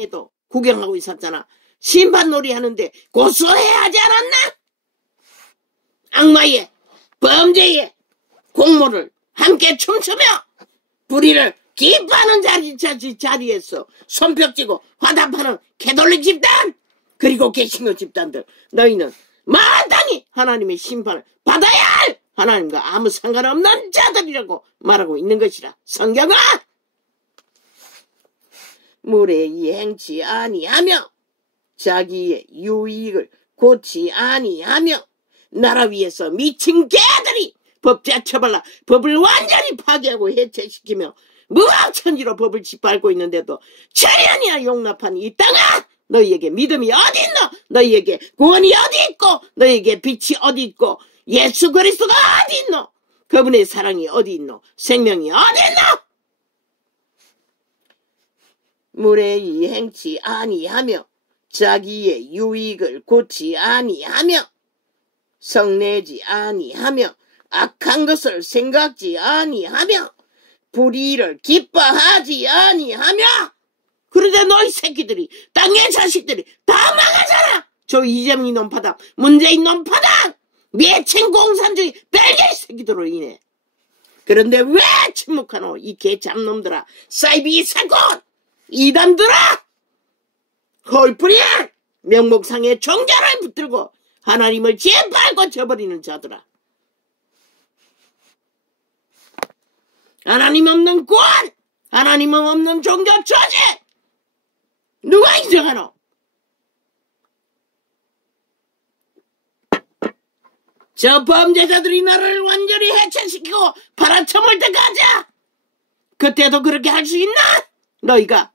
에도 구경하고 있었잖아. 심판놀이 하는데 고소해야 하지 않았나? 악마의 범죄의 공모를 함께 춤추며 불의를 기뻐하는 자리에서 손뼉치고 화답하는 캐톨릭 집단, 그리고 개신교 집단들, 너희는 마땅히 하나님의 심판을 받아야 할 하나님과 아무 상관없는 자들이라고 말하고 있는 것이라. 성경아, 물에 행치 아니하며 자기의 유익을 고치 아니하며 나라 위에서 미친 개들이 법자 처벌라 법을 완전히 파괴하고 해체시키며 무학천지로 법을 짓밟고 있는데도 천연이나 용납한 이 땅아, 너희에게 믿음이 어디 있노? 너희에게 구원이 어디 있고 너희에게 빛이 어디 있고 예수 그리스도가 어디 있노? 그분의 사랑이 어디 있노? 생명이 어디 있노? 물에 행치 아니하며 자기의 유익을 고치 아니하며 성내지 아니하며 악한 것을 생각지 아니하며 불의를 기뻐하지 아니하며. 그러자 너희 새끼들이, 땅의 자식들이 다 망하잖아. 저 이재명 놈파당, 문재인 놈파당, 미친 공산주의 벨기에 새끼들로 인해. 그런데 왜 침묵하노? 이 개잡놈들아, 사이비 사건, 이단들아, 홀프리야, 명목상의 종자를 붙들고 하나님을 짓밟고 저버리는 자들아. 하나님 없는 구원, 하나님 없는 종교 조직, 누가 인정하노? 저 범죄자들이 나라를 완전히 해체시키고 팔아쳐물 때까지. 그때도 그렇게 할 수 있나? 너희가.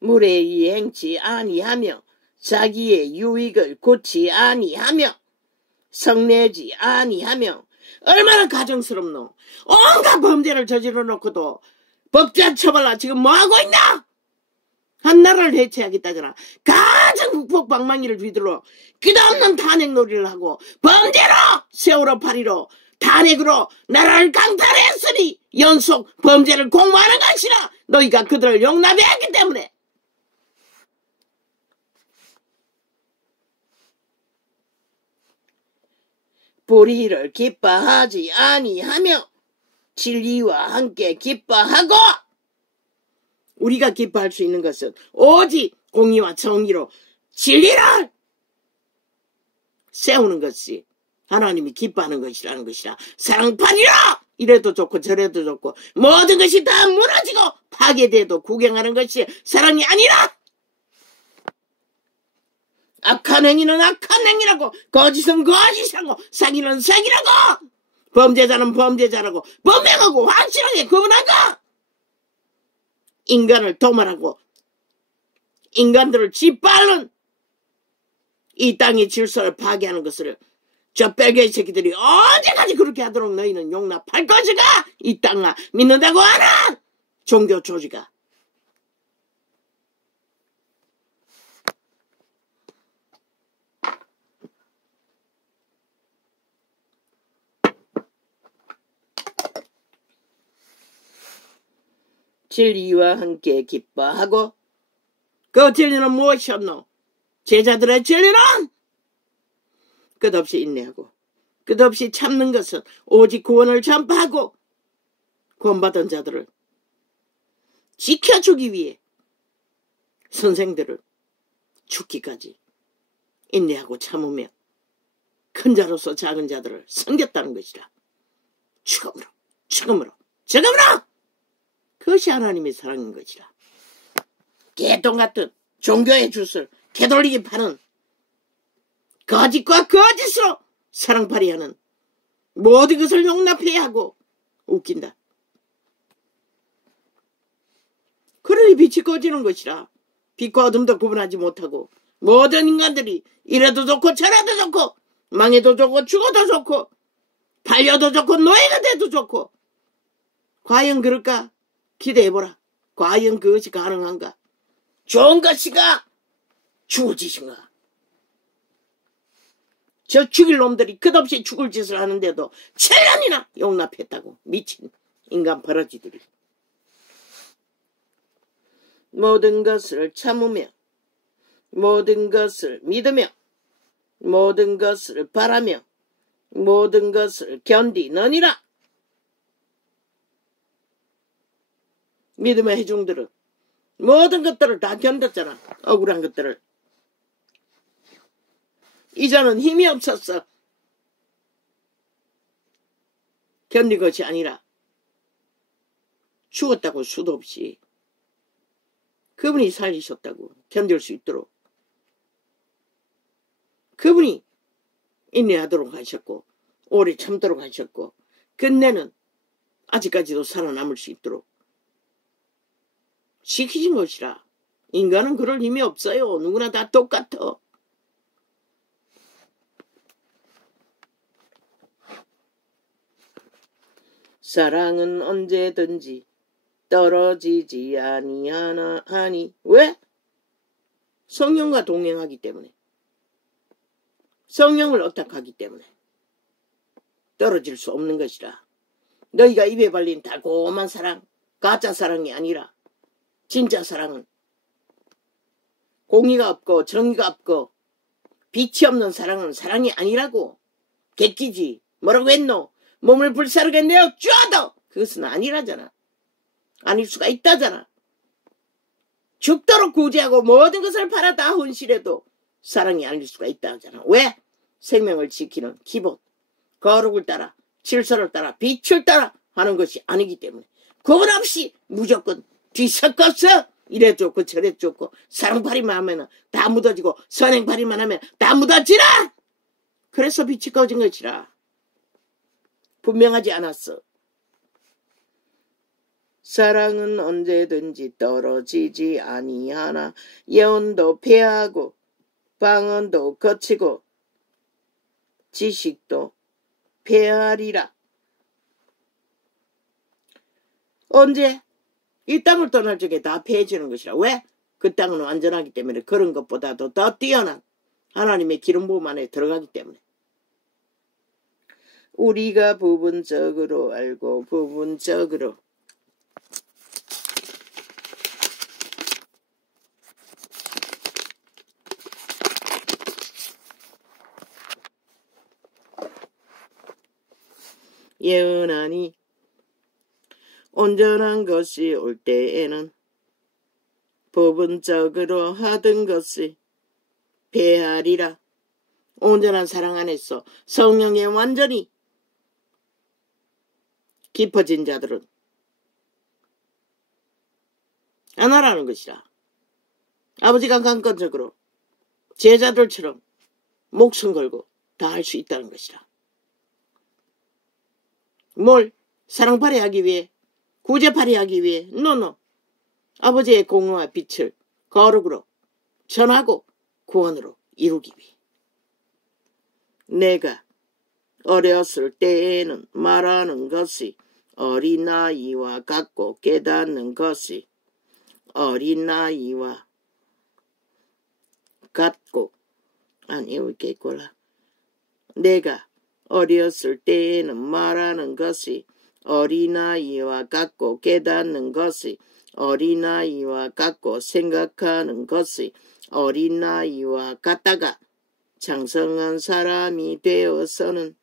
물에 행치 아니하며 자기의 유익을 고치 아니하며 성내지 아니하며. 얼마나 가정스럽노? 온갖 범죄를 저질러 놓고도 법자 처벌라 지금 뭐하고 있나? 한 나라를 해체하겠다잖아. 가장 국폭 방망이를 뒤들어 끝없는 탄핵놀이를 하고 범죄로 세월호 8.15 탄핵으로 나라를 강탈했으니 연속 범죄를 공모하는 것이라. 너희가 그들을 용납해야 하기 때문에. 불의를 기뻐하지 아니하며 진리와 함께 기뻐하고. 우리가 기뻐할 수 있는 것은 오직 공의와 정의로 진리를 세우는 것이 하나님이 기뻐하는 것이라는 것이라. 사랑받으라! 이래도 좋고 저래도 좋고 모든 것이 다 무너지고 파괴돼도 구경하는 것이 사랑이 아니라. 악한 행위는 악한 행위라고, 거짓은 거짓이라고, 사기는 사기라고, 범죄자는 범죄자라고 분명하고 확실하게 구분하고, 인간을 도말하고 인간들을 짓밟는 이 땅의 질서를 파괴하는 것을 저 벨기에 새끼들이 언제까지 그렇게 하도록 너희는 용납할 것인가? 이 땅아, 믿는다고 하는 종교 조직아. 진리와 함께 기뻐하고. 그 진리는 무엇이었노? 제자들의 진리는 끝없이 인내하고 끝없이 참는 것은 오직 구원을 전파하고 구원받은 자들을 지켜주기 위해 선생들을 죽기까지 인내하고 참으며 큰 자로서 작은 자들을 섬겼다는 것이라. 죽음으로 죽음으로 죽음으로. 그것이 하나님의 사랑인 것이라. 개똥 같은 종교의 줄 개돌리기 파는 거짓과 거짓으로 사랑팔이하는 모든 것을 용납해야 하고. 웃긴다. 그러니 빛이 꺼지는 것이라. 빛과 어둠도 구분하지 못하고 모든 인간들이 이래도 좋고 저래도 좋고 망해도 좋고 죽어도 좋고 팔려도 좋고 노예가 돼도 좋고. 과연 그럴까? 기대해보라. 과연 그것이 가능한가? 좋은 것이가 주어지신가? 저 죽일 놈들이 끝없이 죽을 짓을 하는데도 7년이나 용납했다고. 미친 인간 버러지들이. 모든 것을 참으며 모든 것을 믿으며 모든 것을 바라며 모든 것을 견디느니라. 믿음의 회중들은 모든 것들을 다 견뎠잖아. 억울한 것들을. 이전은 힘이 없었어. 견딘 것이 아니라 죽었다고 수도 없이 그분이 살리셨다고 견딜 수 있도록 그분이 인내하도록 하셨고 오래 참도록 하셨고 끝내는 아직까지도 살아남을 수 있도록 시키신 것이라. 인간은 그럴 힘이 없어요. 누구나 다 똑같아. 사랑은 언제든지 떨어지지 아니하니. 왜? 성령과 동행하기 때문에. 성령을 어탁하기 때문에 떨어질 수 없는 것이라. 너희가 입에 발린 달콤한 사랑, 가짜 사랑이 아니라 진짜 사랑은 공의가 없고 정의가 없고 빛이 없는 사랑은 사랑이 아니라고. 객기지. 뭐라고 했노? 몸을 불사르게 내어 쥐어도 그것은 아니라잖아. 아닐 수가 있다잖아. 죽도록 구제하고 모든 것을 팔아 다 헌신해도 사랑이 아닐 수가 있다잖아. 왜? 생명을 지키는 기본, 거룩을 따라, 질서를 따라, 빛을 따라 하는 것이 아니기 때문에 그건 없이 무조건 뒤섞어서 이래 좋고 저래 좋고 사랑팔이만 하면 다 묻어지고 선행팔이만 하면 다 묻어지라. 그래서 빛이 꺼진 것이라. 분명하지 않았어. 사랑은 언제든지 떨어지지 아니하나 예언도 패하고 방언도 거치고 지식도 패하리라. 언제? 이 땅을 떠날 적에 다 패해지는 것이라. 왜? 그 땅은 완전하기 때문에 그런 것보다도 더 뛰어난 하나님의 기름 부음 안에 들어가기 때문에. 우리가 부분적으로 알고 부분적으로 예언하니 온전한 것이 올 때에는 부분적으로 하던 것이 패하리라. 온전한 사랑 안에서 성령에 완전히 깊어진 자들은 안 하라는 것이라. 아버지가 강권적으로 제자들처럼 목숨 걸고 다 할 수 있다는 것이라. 뭘? 사랑팔이 하기 위해? 구제팔이 하기 위해? 노노. 아버지의 공로와 빛을 거룩으로 전하고 구원으로 이루기 위해. 내가 어렸을 때에는 말하는 것이 어린아이와 같고 깨닫는 것이 어린아이와 같고 아니 이렇게 있구나. 내가 어렸을 때에는 말하는 것이 어린아이와 같고 깨닫는 것이 어린아이와 같고 생각하는 것이 어린아이와 같다가 장성한 사람이 되어서는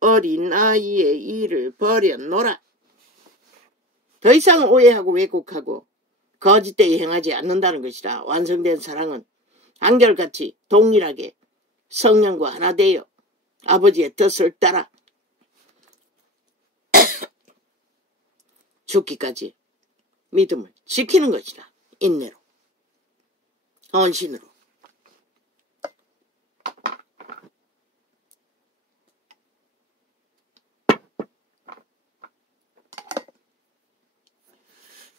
어린아이의 일을 버려놓으라. 더 이상 오해하고 왜곡하고 거짓되이 행하지 않는다는 것이라. 완성된 사랑은 한결같이 동일하게 성령과 하나 되어 아버지의 뜻을 따라 죽기까지 믿음을 지키는 것이라. 인내로, 헌신으로.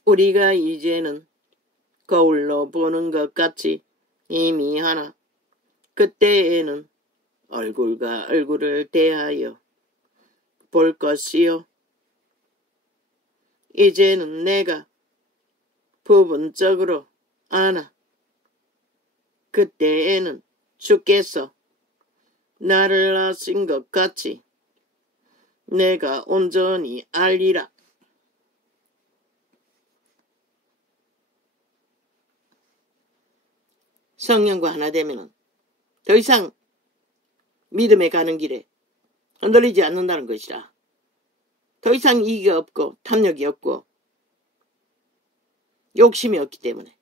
우리가 이제는 거울로 보는 것 같이 희미하나 그때에는 얼굴과 얼굴을 대하여 볼 것이요. 이제는 내가 부분적으로 아나 그때에는 주께서 나를 아신 것 같이 내가 온전히 알리라. 성령과 하나 되면은 더 이상 믿음에 가는 길에 흔들리지 않는다는 것이라. 더 이상 이익이 없고 탐욕이 없고 욕심이 없기 때문에.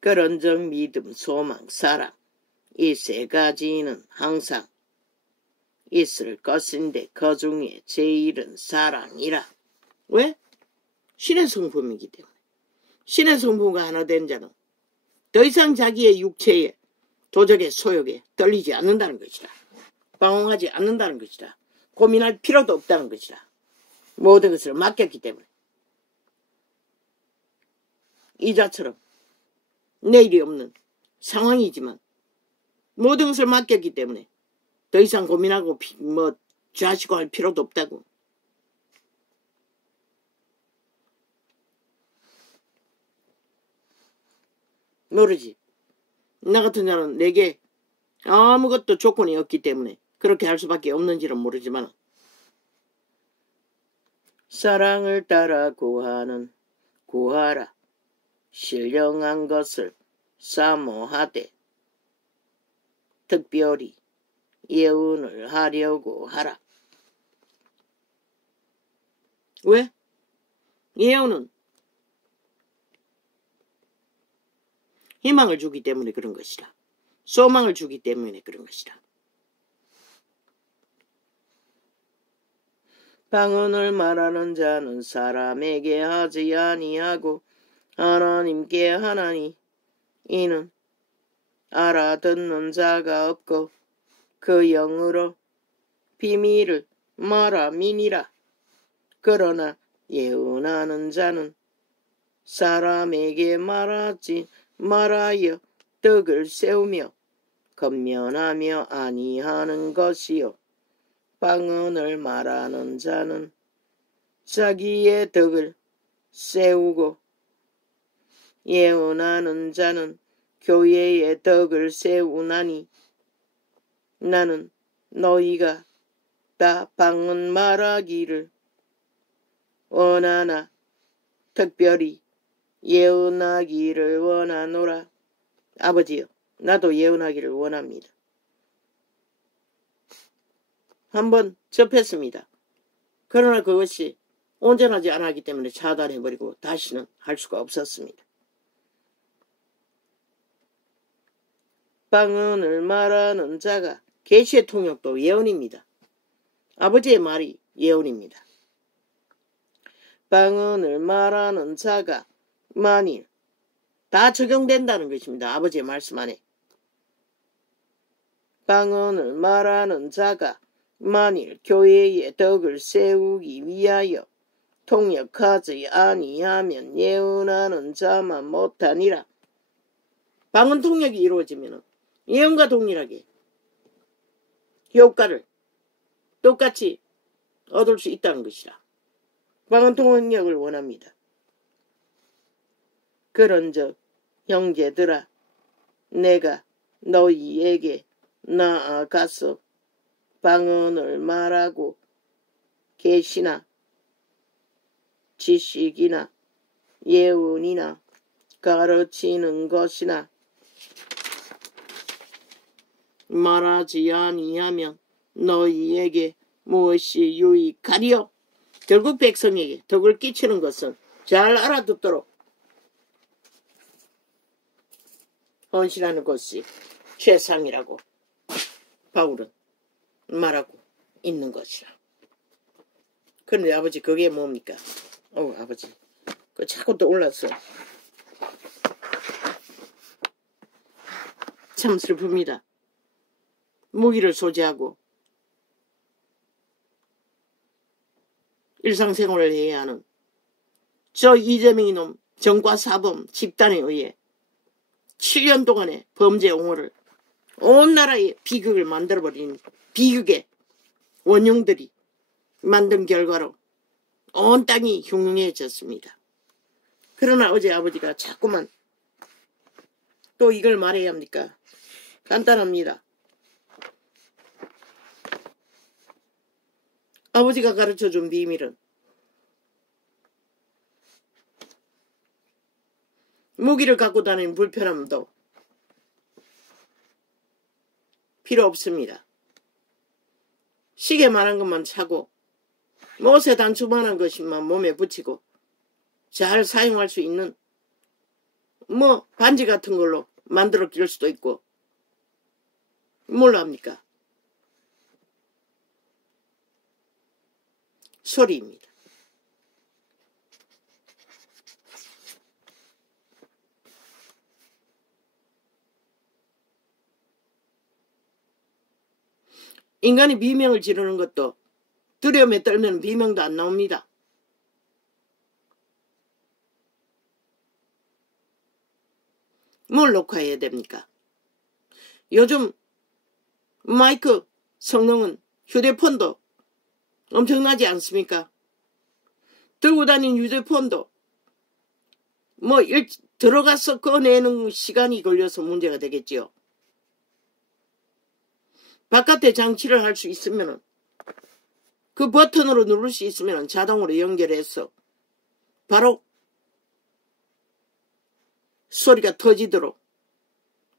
그런즉 믿음, 소망, 사랑 이 세 가지는 항상 있을 것인데 그 중에 제일은 사랑이라. 왜? 신의 성품이기 때문에. 신의 성품과 하나 된 자는 더 이상 자기의 육체에 도적의 소욕에 떨리지 않는다는 것이다. 방황하지 않는다는 것이다. 고민할 필요도 없다는 것이다. 모든 것을 맡겼기 때문에. 이자처럼 내일이 없는 상황이지만 모든 것을 맡겼기 때문에 더 이상 고민하고 좌시고 할 필요도 없다고. 모르지. 나 같은 자는 내게 아무것도 조건이 없기 때문에 그렇게 할 수밖에 없는지는 모르지만 사랑을 따라 구하라. 신령한 것을 사모하되 특별히 예언을 하려고 하라. 왜? 예언은 희망을 주기 때문에 그런 것이라. 소망을 주기 때문에 그런 것이라. 방언을 말하는 자는 사람에게 하지 아니하고 하나님께 하나니 이는 알아듣는 자가 없고 그 영으로 비밀을 말함이니라. 그러나 예언하는 자는 사람에게 말하지 말하여 덕을 세우며 건면하며 아니하는 것이요. 방언을 말하는 자는 자기의 덕을 세우고 예언하는 자는 교회의 덕을 세우나니 나는 너희가 다 방언 말하기를 원하나 특별히 예언하기를 원하노라. 아버지요, 나도 예언하기를 원합니다. 한번 접했습니다. 그러나 그것이 온전하지 않았기 때문에 차단해버리고 다시는 할 수가 없었습니다. 방언을 말하는 자가 계시의 통역도 예언입니다. 아버지의 말이 예언입니다. 방언을 말하는 자가 만일 다 적용된다는 것입니다. 아버지의 말씀 안에. 방언을 말하는 자가 만일 교회의 덕을 세우기 위하여 통역하지 아니하면 예언하는 자만 못하니라. 방언 통역이 이루어지면 예언과 동일하게 효과를 똑같이 얻을 수 있다는 것이라. 방언 통역을 원합니다. 그런즉 형제들아, 내가 너희에게 나아가서 방언을 말하고 계시나 지식이나 예언이나 가르치는 것이나 말하지 아니하면 너희에게 무엇이 유익하리요? 결국 백성에게 덕을 끼치는 것은 잘 알아듣도록 헌신하는 것이 최상이라고 바울은 말하고 있는 것이라. 그런데 아버지 그게 뭡니까? 아버지 그 자꾸 또 올랐어. 참 슬픕니다. 무기를 소지하고 일상생활을 해야 하는 저 이재명 이놈 정과사범 집단에 의해 7년 동안의 범죄 옹호를 온 나라에 비극을 만들어버린 비극의 원흉들이 만든 결과로 온 땅이 흉흉해졌습니다. 그러나 어제 아버지가 자꾸만 또 이걸 말해야 합니까? 간단합니다. 아버지가 가르쳐준 비밀은 무기를 갖고 다니는 불편함도 필요 없습니다. 시계만한 것만 차고 못에 단추만한 것만 몸에 붙이고 잘 사용할 수 있는 뭐 반지 같은 걸로 만들어 낄 수도 있고 뭘로 합니까? 소리입니다. 인간이 비명을 지르는 것도 두려움에 떨면 비명도 안 나옵니다. 뭘 녹화해야 됩니까? 요즘 마이크 성능은 휴대폰도 엄청나지 않습니까? 들고 다니는 휴대폰도 뭐 들어가서 꺼내는 시간이 걸려서 문제가 되겠지요. 바깥에 장치를 할 수 있으면 그 버튼으로 누를 수 있으면 자동으로 연결해서 바로 소리가 터지도록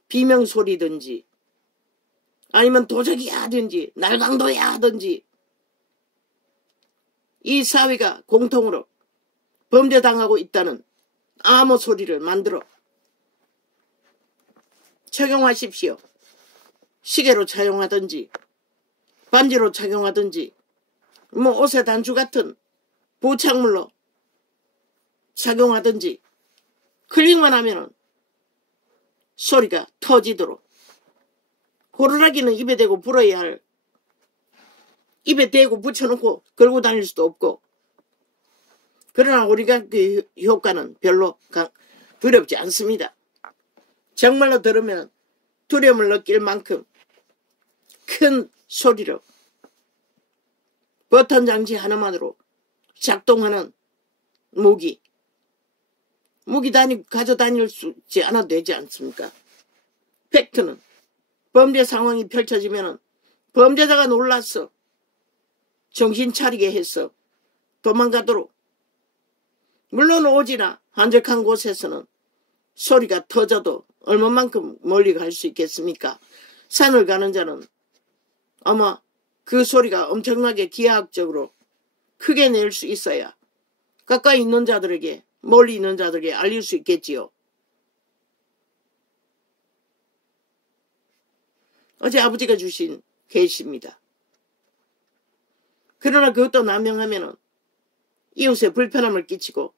비명소리든지 아니면 도적이 하든지 날강도야 하든지 이 사회가 공통으로 범죄당하고 있다는 암호 소리를 만들어 착용하십시오. 시계로 착용하든지 반지로 착용하든지 뭐 옷의 단추 같은 부착물로 착용하든지 클릭만 하면은 소리가 터지도록 호루라기는 입에 대고 불어야 할 입에 대고 붙여놓고 걸고 다닐 수도 없고 그러나 우리가 그 효과는 별로 두렵지 않습니다. 정말로 들으면 두려움을 느낄 만큼 큰 소리로 버튼 장치 하나만으로 작동하는 무기 가져다닐 수 있지 않아도 되지 않습니까? 팩트는 범죄 상황이 펼쳐지면 범죄자가 놀라서 정신 차리게 해서 도망가도록 물론 오지나 한적한 곳에서는 소리가 터져도 얼마만큼 멀리 갈 수 있겠습니까? 산을 가는 자는 아마 그 소리가 엄청나게 기하학적으로 크게 낼 수 있어야 가까이 있는 자들에게 멀리 있는 자들에게 알릴 수 있겠지요. 어제 아버지가 주신 계시입니다. 그러나 그것도 남용하면 이웃에 불편함을 끼치고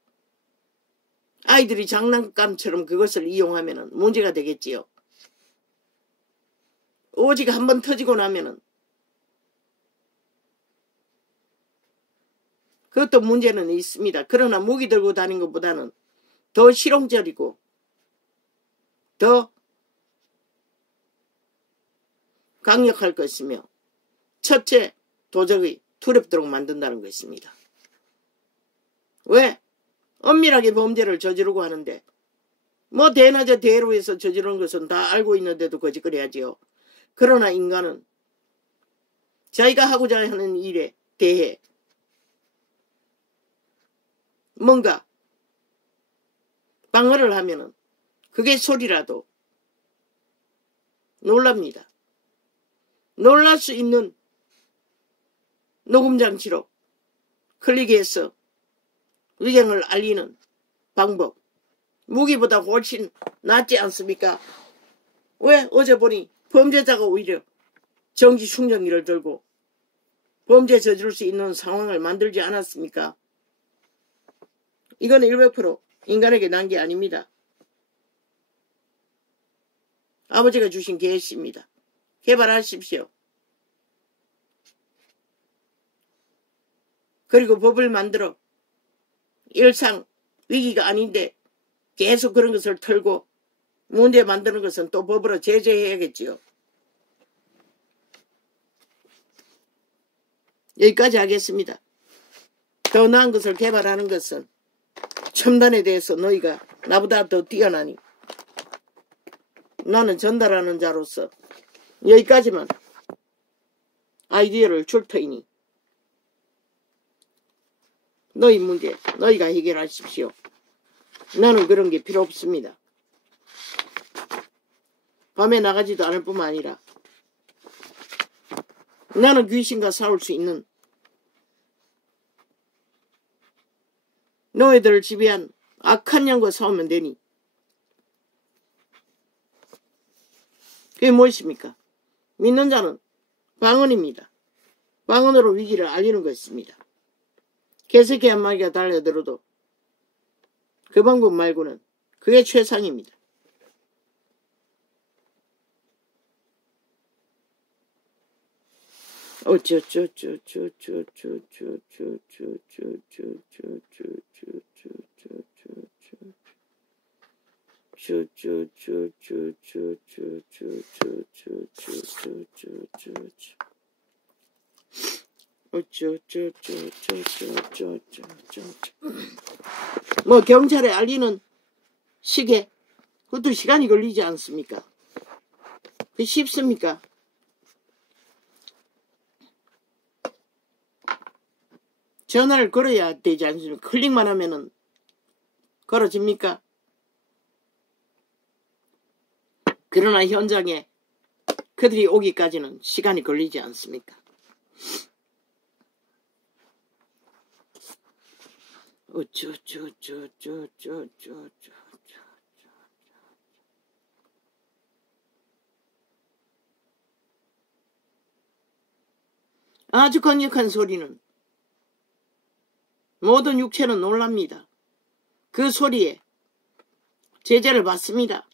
아이들이 장난감처럼 그것을 이용하면 문제가 되겠지요. 오직 한번 터지고 나면 그것도 문제는 있습니다. 그러나 무기 들고 다니는 것보다는 더 실용적이고 더 강력할 것이며 첫째 도적의 두렵도록 만든다는 것입니다. 왜? 엄밀하게 범죄를 저지르고 하는데 뭐 대낮에 대로에서 저지르는 것은 다 알고 있는데도 거짓거려야지요. 그러나 인간은 자기가 하고자 하는 일에 대해 뭔가 방어를 하면은 그게 소리라도 놀랍니다. 놀랄 수 있는 녹음장치로 클릭해서 위경을 알리는 방법 무기보다 훨씬 낫지 않습니까? 왜? 어제 보니 범죄자가 오히려 전기 충전기를 들고 범죄 저지를 수 있는 상황을 만들지 않았습니까? 이건 100% 인간에게 난 게 아닙니다. 아버지가 주신 계시입니다. 개발하십시오. 그리고 법을 만들어 일상 위기가 아닌데 계속 그런 것을 털고 문제 만드는 것은 또 법으로 제재해야겠지요. 여기까지 하겠습니다. 더 나은 것을 개발하는 것은 첨단에 대해서 너희가 나보다 더 뛰어나니 나는 전달하는 자로서 여기까지만 아이디어를 줄 터이니 너희 문제 너희가 해결하십시오. 나는 그런 게 필요 없습니다. 밤에 나가지도 않을 뿐만 아니라 나는 귀신과 싸울 수 있는 너희들을 지배한 악한 영과 싸우면 되니 그게 무엇입니까? 믿는 자는 방언입니다. 방언으로 위기를 알리는 것입니다. 개새끼 한 마리가 달려들어도 그 방법 말고는 그게 최상입니다. 뭐 경찰에 알리는 시계 그것도 시간이 걸리지 않습니까? 그 쉽습니까? 전화를 걸어야 되지 않습니까? 클릭만 하면은 걸어집니까? 그러나 현장에 그들이 오기까지는 시간이 걸리지 않습니까? 아주 강력한 소리는 모든 육체는 놀랍니다. 그 소리에 제재를 받습니다.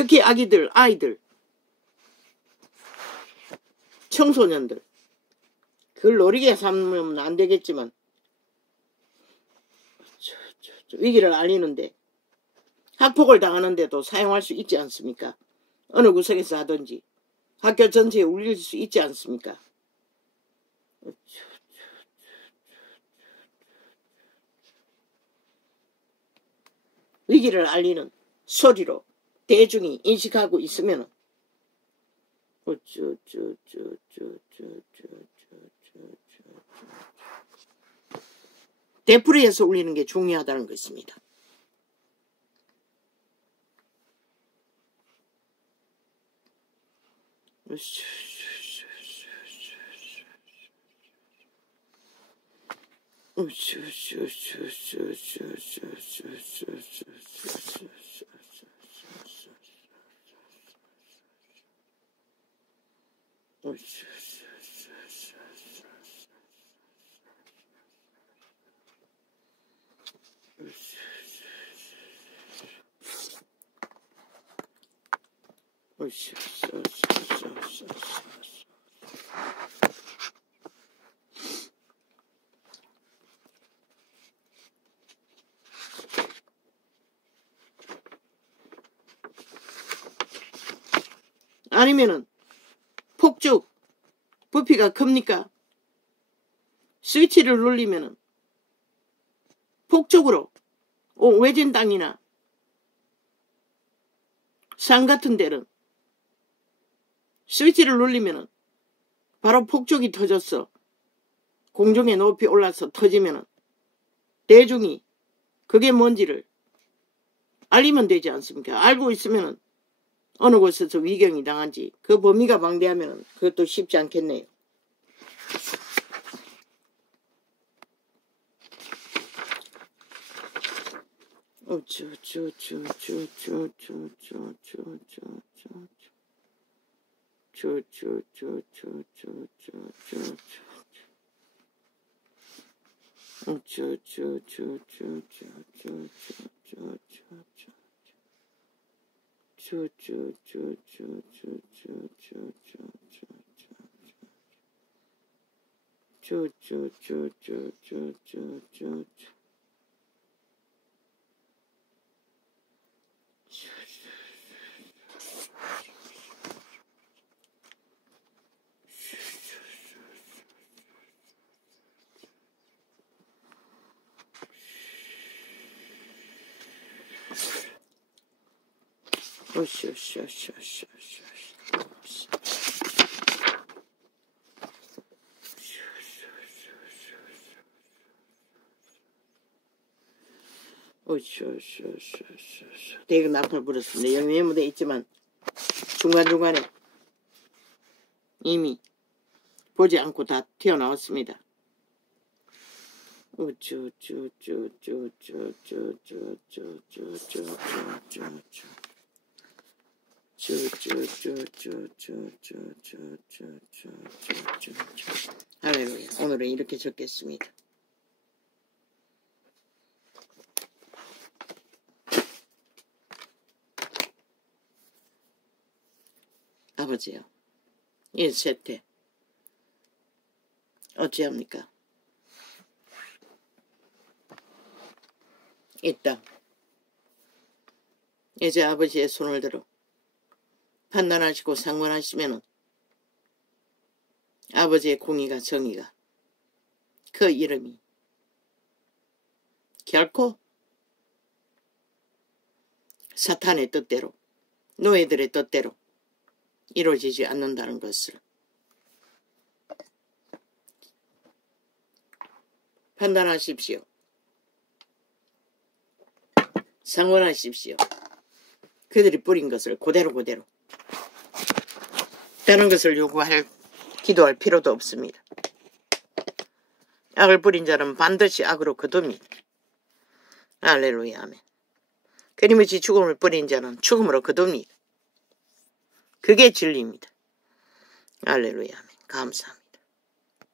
특히 아기들, 아이들, 청소년들 그걸 노리게 삼으면 안 되겠지만 위기를 알리는데 학폭을 당하는데도 사용할 수 있지 않습니까? 어느 구석에서 하든지 학교 전체에 울릴 수 있지 않습니까? 위기를 알리는 소리로 대중이 인식하고 있으면 되풀이해서 울리는 게 중요하다는 것입니다. 아니면은 폭죽 부피가 큽니까? 스위치를 눌리면은 폭죽으로 외진 땅이나 산 같은 데는 스위치를 눌리면은 바로 폭죽이 터졌어. 공중에 높이 올라서 터지면은 대중이 그게 뭔지를 알리면 되지 않습니까? 알고 있으면은 어느 곳에서 위경이 당한지 그 범위가 방대하면은 그것도 쉽지 않겠네요. 대거 나팔 불었습니다. 여기 메모되어 있지만 중간중간에 이미 보지 않고 다 튀어나왔습니다. 할렐루야. 오늘은 이렇게 적겠습니다. 아버지요, 이 세태 어찌합니까? 이 땅 이제 아버지의 손을 들어 판단하시고 상관하시면은 아버지의 공의가 정의가 그 이름이 결코 사탄의 뜻대로 노예들의 뜻대로 이루어지지 않는다는 것을 판단하십시오. 상관하십시오. 그들이 뿌린 것을 그대로 다른 것을 요구할 기도할 필요도 없습니다. 악을 뿌린 자는 반드시 악으로 거둡니다. 할렐루야 아멘. 끊임없이 죽음을 뿌린 자는 죽음으로 거둡니다. 그게 진리입니다. 할렐루야 아멘. 감사합니다.